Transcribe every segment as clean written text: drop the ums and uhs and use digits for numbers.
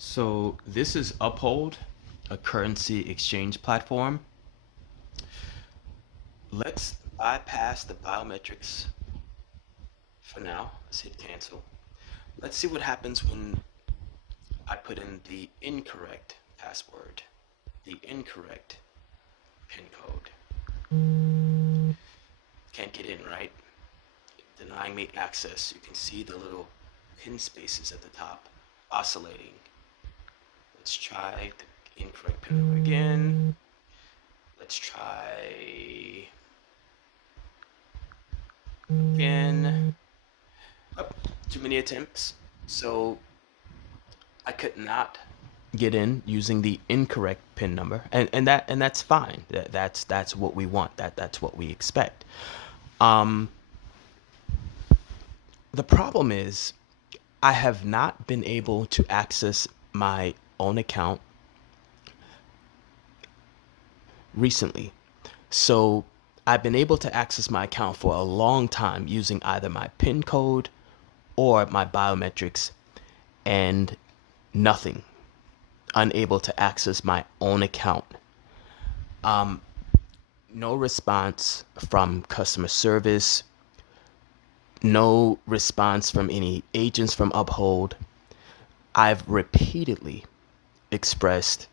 So this is Uphold, a currency exchange platform. Let's bypass the biometrics for now. Let's hit cancel. Let's see what happens when I put in the incorrect password, the incorrect PIN code. Can't get in, right? Denying me access. You can see the little pin spaces at the top oscillating. Let's try the incorrect PIN number again. Let's try again. Oh, too many attempts. So I could not get in using the incorrect PIN number, and that's fine. That's what we want. That's what we expect. Um, the problem is I have not been able to access my own account recently. So I've been able to access my account for a long time using either my PIN code or my biometrics, and nothing. Unable to access my own account. No response from customer service. No response from any agents from Uphold. I've repeatedly expressed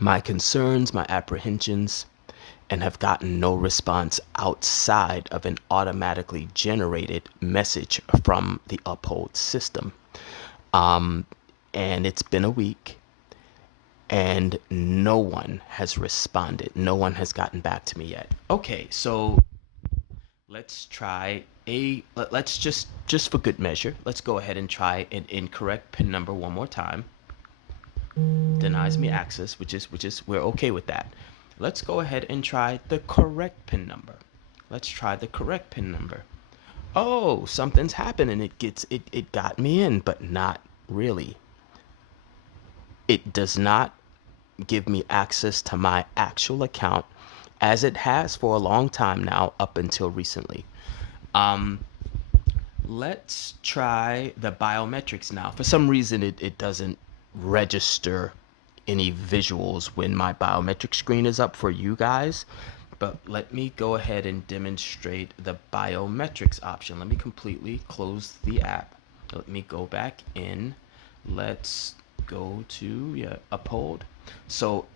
my concerns, my apprehensions, and have gotten no response outside of an automatically generated message from the Uphold system. And it's been a week, and no one has responded. No one has gotten back to me yet. Okay, so let's try let's just for good measure, let's go ahead and try an incorrect PIN number one more time. Denies me access, which is we're okay with that. Let's go ahead and try the correct PIN number. Let's try the correct PIN number. Oh, something's happened and it got me in, but not really. It does not give me access to my actual account, as it has for a long time now, up until recently. Let's try the biometrics now. For some reason, it doesn't register any visuals when my biometric screen is up for you guys. But let me go ahead and demonstrate the biometrics option. Let me completely close the app. Let me go back in. Let's go to Uphold. So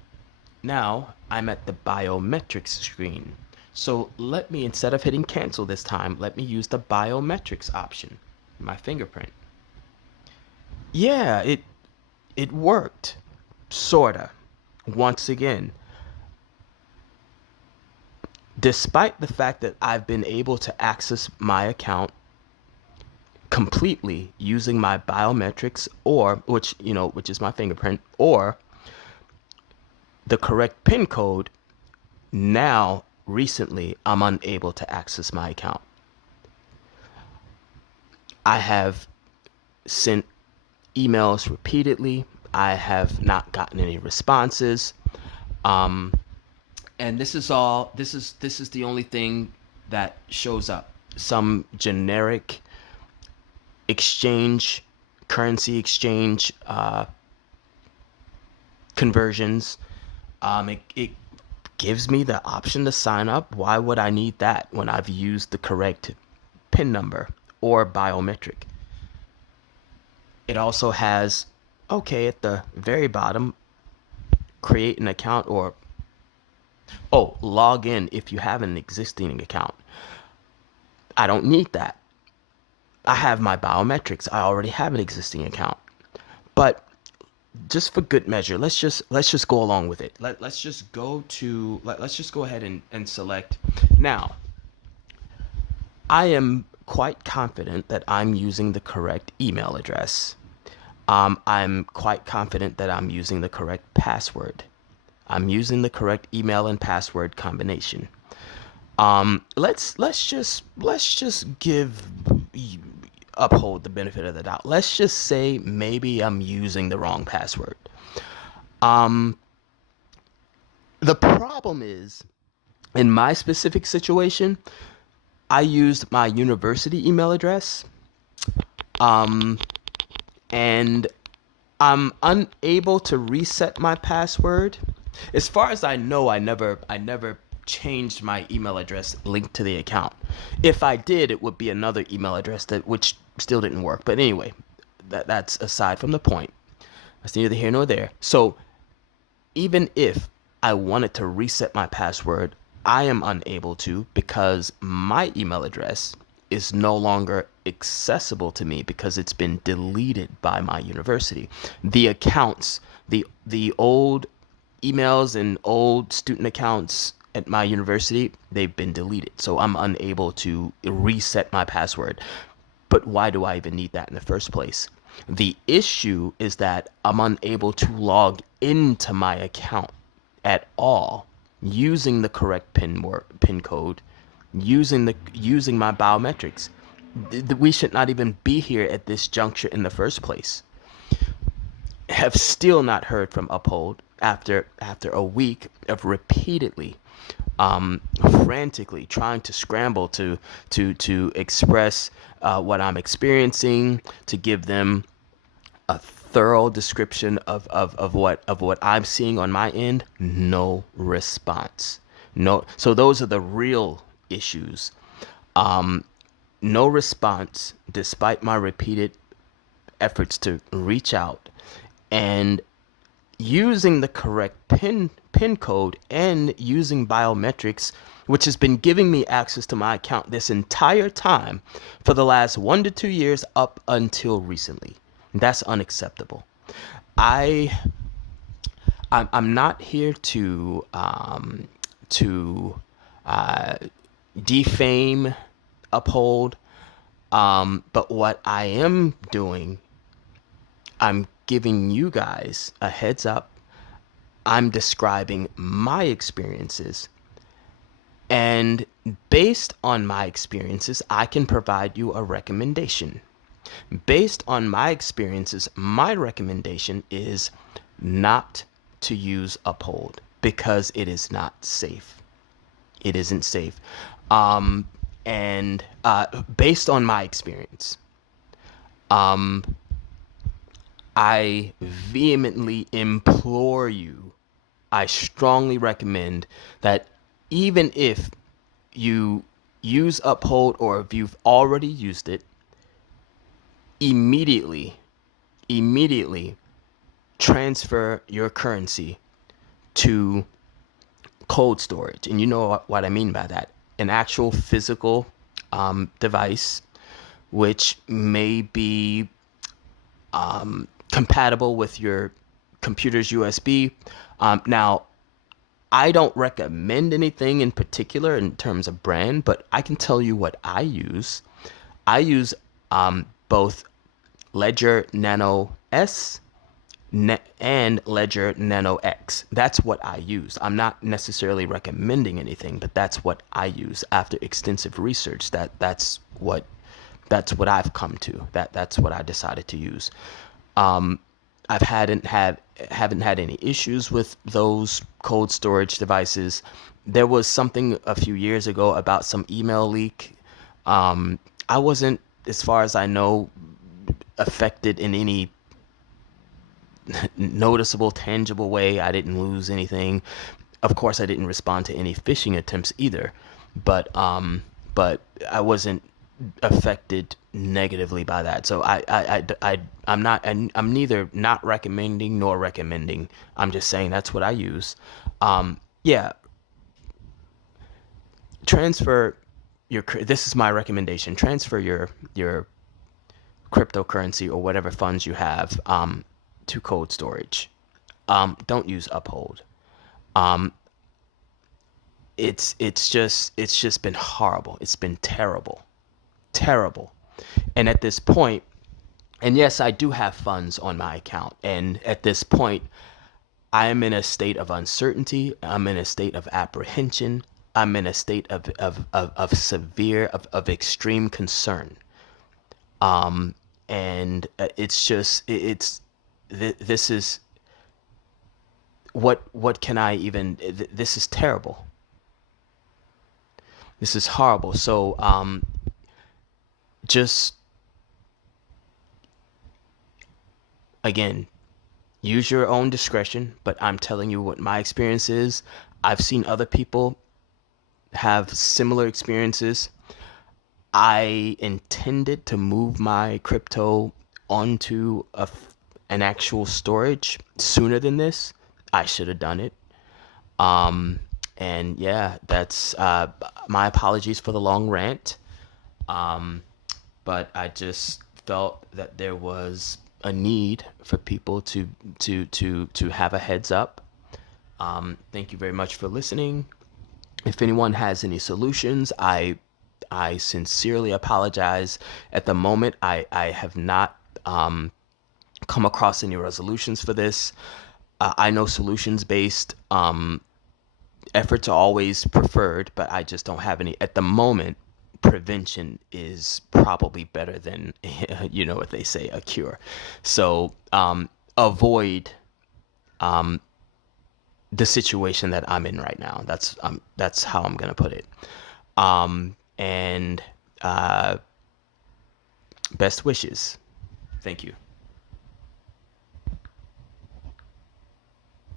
now I'm at the biometrics screen. So let me, instead of hitting cancel this time, let me use the biometrics option, my fingerprint. Yeah, it worked, sorta. Once again, despite the fact that I've been able to access my account completely using my biometrics, or which is my fingerprint, or the correct PIN code, now recently I'm unable to access my account. I have sent emails repeatedly. I have not gotten any responses. And this is the only thing that shows up. Some generic exchange, currency exchange conversions. It gives me the option to sign up. Why would I need that when I've used the correct PIN number or biometric? It also has, okay, at the very bottom, create an account, or log in if you have an existing account. I don't need that. I have my biometrics. I already have an existing account. But just for good measure, let's just go along with it. Let's just go ahead and select. Now, I am quite confident that I'm using the correct email address. I'm quite confident that I'm using the correct password. I'm using the correct email and password combination. Let's just give Uphold the benefit of the doubt. Let's just say maybe I'm using the wrong password. The problem is, in my specific situation, I used my university email address, and I'm unable to reset my password. As far as I know, I never changed my email address linked to the account. If I did, it would be another email address that which still didn't work. But anyway, that's aside from the point. That's neither here nor there. So even if I wanted to reset my password, I am unable to because my email address is no longer accessible to me because it's been deleted by my university. The accounts, the old emails and old student accounts at my university, they've been deleted. So I'm unable to reset my password. But why do I even need that in the first place? The issue is that I'm unable to log into my account at all using the correct pin code, using my biometrics. We should not even be here at this juncture in the first place. Have still not heard from Uphold after a week of repeatedly frantically trying to scramble to express what I'm experiencing, to give them a thorough description of what I'm seeing on my end. No response. No. So those are the real issues. No response despite my repeated efforts to reach out, and using the correct pin code and using biometrics, which has been giving me access to my account this entire time for the last 1 to 2 years up until recently. That's unacceptable. I I'm not here to defame Uphold, but what I am doing, I'm giving you guys a heads up. I'm describing my experiences. And based on my experiences, I can provide you a recommendation. Based on my experiences, my recommendation is not to use Uphold because it is not safe. It isn't safe. And based on my experience, I vehemently implore you, I strongly recommend that even if you use Uphold or if you've already used it, immediately, immediately transfer your currency to cold storage. And you know what I mean by that. An actual physical device, which may be compatible with your computer's USB. Now, I don't recommend anything in particular in terms of brand, but I can tell you what I use. I use both Ledger Nano S and Ledger Nano X. That's what I use. I'm not necessarily recommending anything, but that's what I use after extensive research. That's what I've come to. That's what I decided to use. I've haven't had any issues with those cold storage devices. There was something a few years ago about some email leak. I wasn't, as far as I know, affected in any noticeable, tangible way. I didn't lose anything. Of course, I didn't respond to any phishing attempts either. But I wasn't affected negatively by that. So I'm neither not recommending nor recommending. I'm just saying that's what I use. Yeah, transfer this is my recommendation. Transfer your cryptocurrency or whatever funds you have to cold storage. Don't use Uphold. It's just been horrible. It's been terrible. And at this point, and yes, I do have funds on my account, and at this point, I am in a state of uncertainty. I'm in a state of apprehension. I'm in a state of severe, of extreme concern. And it's just, this is, what can I even, this is terrible. This is horrible. So, just, again, Use your own discretion, but I'm telling you what my experience is. I've seen other people have similar experiences. I intended to move my crypto onto an actual storage sooner than this. I should have done it. Um, and yeah, that's my apologies for the long rant. But I just felt that there was a need for people to have a heads up. Thank you very much for listening. If anyone has any solutions, I sincerely apologize. At the moment, I have not come across any resolutions for this. I know solutions based efforts are always preferred, but I just don't have any at the moment. Prevention is probably better than you know what they say, a cure. So avoid the situation that I'm in right now. That's how I'm gonna put it. And best wishes. Thank you.